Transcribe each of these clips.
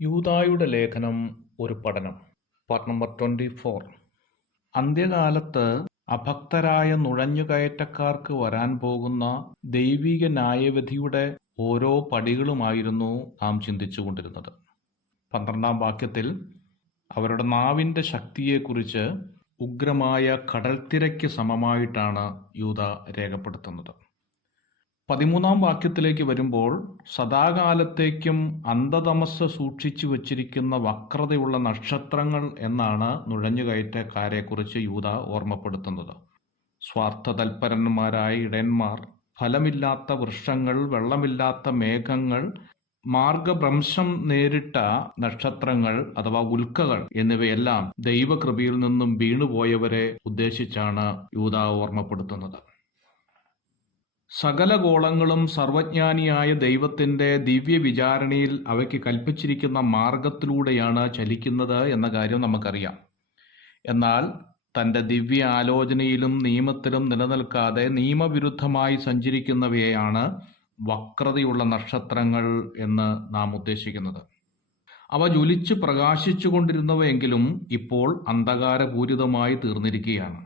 യൂദായുടെ ലേഖനം ഒരു പഠനം. Part number 24. അന്ത്യകാലത്ത് അഭക്തരായ നുഴഞ്ഞുകയറ്റക്കാർക്ക് വരാൻ പോകുന്ന ദൈവിക ന്യായവിധിയുടെ ഓരോ പടികളുമായിരുന്നു നാം ചിന്തിച്ചുകൊണ്ടിരുന്നത്. 12-ാം വാക്യത്തിൽ അവരുടെ നാവിൻ്റെ ശക്തിയെക്കുറിച്ച് ഉഗ്രമായ കടൽത്തിരയ്ക്ക് സമമായിട്ടാണ് യൂദ രേഖപ്പെടുത്തുന്നത്. 13-ാം വാക്യത്തിലേക്ക് വരുമ്പോൾ സദാകാലത്തേക്കും അന്ധതമസ് സൂക്ഷിച്ചു വച്ചിരിക്കുന്ന വക്രതയുള്ള നക്ഷത്രങ്ങൾ എന്നാണ് നുഴഞ്ഞുകയറ്റക്കാരെക്കുറിച്ച് യൂദ ഓർമ്മപ്പെടുത്തുന്നത്. സ്വാർത്ഥതൽപരന്മാരായ ഇടയന്മാർ, ഫലമില്ലാത്ത വൃക്ഷങ്ങൾ, വെള്ളമില്ലാത്ത മേഘങ്ങൾ, മാർഗഭ്രംശം നേരിട്ട നക്ഷത്രങ്ങൾ അഥവാ ഉൽക്കകൾ എന്നിവയെല്ലാം ദൈവകൃപയിൽ നിന്നും വീണുപോയവരെ ഉദ്ദേശിച്ചാണ് യൂദ ഓർമ്മപ്പെടുത്തുന്നത്. സകല ഗോളങ്ങളും സർവജ്ഞാനിയായ ദൈവത്തിൻ്റെ ദിവ്യ വിചാരണയിൽ അവയ്ക്ക് കൽപ്പിച്ചിരിക്കുന്ന മാർഗത്തിലൂടെയാണ് ചലിക്കുന്നത് എന്ന കാര്യം നമുക്കറിയാം. എന്നാൽ തൻ്റെ ദിവ്യ ആലോചനയിലും നിയമത്തിലും നിലനിൽക്കാതെ നിയമവിരുദ്ധമായി സഞ്ചരിക്കുന്നവയെയാണ് വക്രതയുള്ള നക്ഷത്രങ്ങൾ എന്ന് നാം ഉദ്ദേശിക്കുന്നത്. അവ ജ്വലിച്ച് പ്രകാശിച്ചു കൊണ്ടിരുന്നവയെങ്കിലും ഇപ്പോൾ അന്ധകാരപൂരിതമായി തീർന്നിരിക്കുകയാണ്.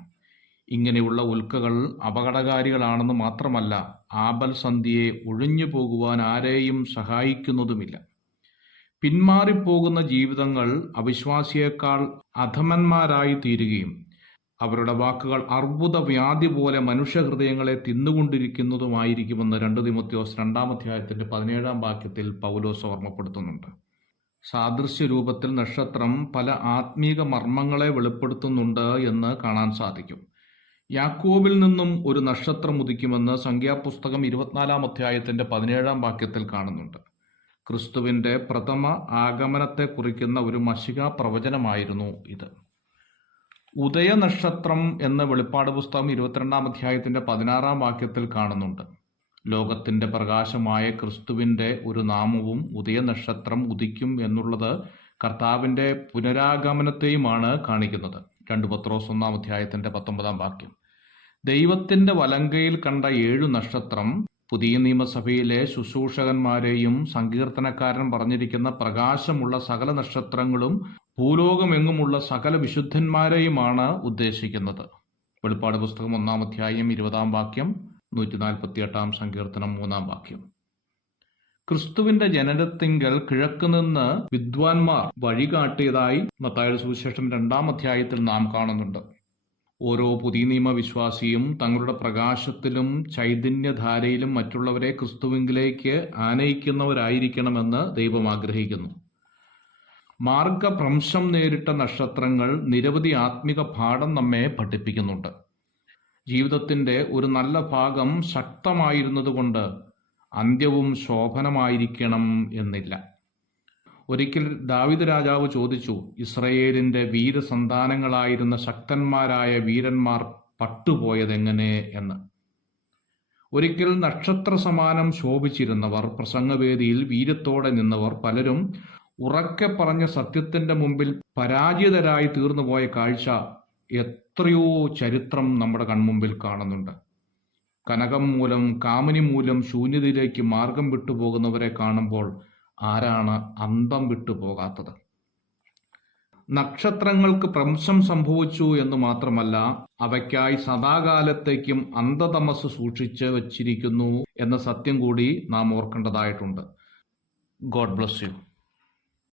ഇങ്ങനെയുള്ള ഉൽക്കകൾ അപകടകാരികളാണെന്ന് മാത്രമല്ല, ആപൽ സന്ധ്യയെ ഒഴിഞ്ഞു പോകുവാൻ ആരെയും സഹായിക്കുന്നതുമില്ല. പിന്മാറിപ്പോകുന്ന ജീവിതങ്ങൾ അവിശ്വാസിയേക്കാൾ അധമന്മാരായി തീരുകയും അവരുടെ വാക്കുകൾ അർബുദ വ്യാധി പോലെ മനുഷ്യഹൃദയങ്ങളെ തിന്നുകൊണ്ടിരിക്കുന്നതുമായിരിക്കുമെന്ന് 2 തിമോഥെയോസ് 2-ാം അധ്യായത്തിന്റെ 17-ാം വാക്യത്തിൽ പൗലോസ് ഓർമ്മപ്പെടുത്തുന്നുണ്ട്. സാദൃശ്യരൂപത്തിൽ നക്ഷത്രം പല ആത്മീക മർമ്മങ്ങളെ വെളിപ്പെടുത്തുന്നുണ്ട് എന്ന് കാണാൻ സാധിക്കും. യാക്കോബിൽ നിന്നും ഒരു നക്ഷത്രം ഉദിക്കുമെന്ന് സംഖ്യാപുസ്തകം 24-ാം അധ്യായത്തിന്റെ 17-ാം വാക്യത്തിൽ കാണുന്നുണ്ട്. ക്രിസ്തുവിന്റെ പ്രഥമ ആഗമനത്തെ കുറിക്കുന്ന ഒരു മശികാ പ്രവചനമായിരുന്നു ഇത്. ഉദയനക്ഷത്രം എന്ന വെളിപ്പാട് പുസ്തകം 22-ാം അധ്യായത്തിന്റെ 16-ാം വാക്യത്തിൽ കാണുന്നുണ്ട്. ലോകത്തിന്റെ പ്രകാശമായ ക്രിസ്തുവിന്റെ ഒരു നാമവും ഉദയനക്ഷത്രം ഉദിക്കും എന്നുള്ളത് കർത്താവിന്റെ പുനരാഗമനത്തെയുമാണ് കാണിക്കുന്നത്. 2 പത്രോസ് 1-ാം അധ്യായത്തിന്റെ 19-ാം വാക്യം. ദൈവത്തിന്റെ വലങ്കയിൽ കണ്ട 7 നക്ഷത്രം പുതിയ നിയമസഭയിലെ ശുശ്രൂഷകന്മാരെയും സങ്കീർത്തനക്കാരൻ പറഞ്ഞിരിക്കുന്ന പ്രകാശമുള്ള സകല നക്ഷത്രങ്ങളും ഭൂലോകമെങ്ങുമുള്ള സകല വിശുദ്ധന്മാരെയുമാണ് ഉദ്ദേശിക്കുന്നത്. വെളിപ്പാട് പുസ്തകം 1-ാം അധ്യായം 20-ാം വാക്യം, 148-ാം സങ്കീർത്തനം 3-ാം വാക്യം. ക്രിസ്തുവിന്റെ ജനനത്തിങ്കൽ കിഴക്കുനിന്ന് വിദ്വാൻമാർ വഴികാട്ടിയതായി മത്തായിയുടെ സുവിശേഷം 2-ാം അധ്യായത്തിൽ നാം കാണുന്നുണ്ട്. ഓരോ പുതിയ നിയമ വിശ്വാസിയും തങ്ങളുടെ പ്രകാശത്തിലും ചൈതന്യധാരയിലും മറ്റുള്ളവരെ ക്രിസ്തുവിലേക്ക് ആനയിക്കുന്നവരായിരിക്കണമെന്ന് ദൈവം ആഗ്രഹിക്കുന്നു. മാർഗഭ്രംശം നേരിട്ട നക്ഷത്രങ്ങൾ നിരവധി ആത്മിക പാഠം നമ്മെ പഠിപ്പിക്കുന്നുണ്ട്. ജീവിതത്തിന്റെ ഒരു നല്ല ഭാഗം ശക്തമായിരുന്നതുകൊണ്ട് അന്ത്യവും ശോഭനമായിരിക്കണം എന്നില്ല. ഒരിക്കൽ ദാവീദ് രാജാവ് ചോദിച്ചു, ഇസ്രയേലിന്റെ വീരസന്താനങ്ങളായിരുന്ന ശക്തന്മാരായ വീരന്മാർ പട്ടുപോയതെങ്ങനെ എന്ന്. ഒരിക്കൽ നക്ഷത്ര സമാനം ശോഭിച്ചിരുന്നവർ, പ്രസംഗവേദിയിൽ വീര്യത്തോടെ നിന്നവർ പലരും ഉറക്കെ പറഞ്ഞ സത്യത്തിന്റെ മുമ്പിൽ പരാജിതരായി തീർന്നുപോയ കാഴ്ച എത്രയോ ചരിത്രം നമ്മുടെ കൺമുമ്പിൽ കാണുന്നുണ്ട്. കനകം മൂലം, കാമിനി മൂലം ശൂന്യതയിലേക്ക് മാർഗം വിട്ടുപോകുന്നവരെ കാണുമ്പോൾ ആരാണ് അന്തം വിട്ടുപോകാത്തത്? നക്ഷത്രങ്ങൾക്ക് ഭ്രംശം സംഭവിച്ചു എന്ന് മാത്രമല്ല, അവയ്ക്കായി സദാകാലത്തേക്കും അന്ധതമസ് സൂക്ഷിച്ച് വച്ചിരിക്കുന്നു എന്ന സത്യം കൂടി നാം ഓർക്കേണ്ടതായിട്ടുണ്ട്. God bless you.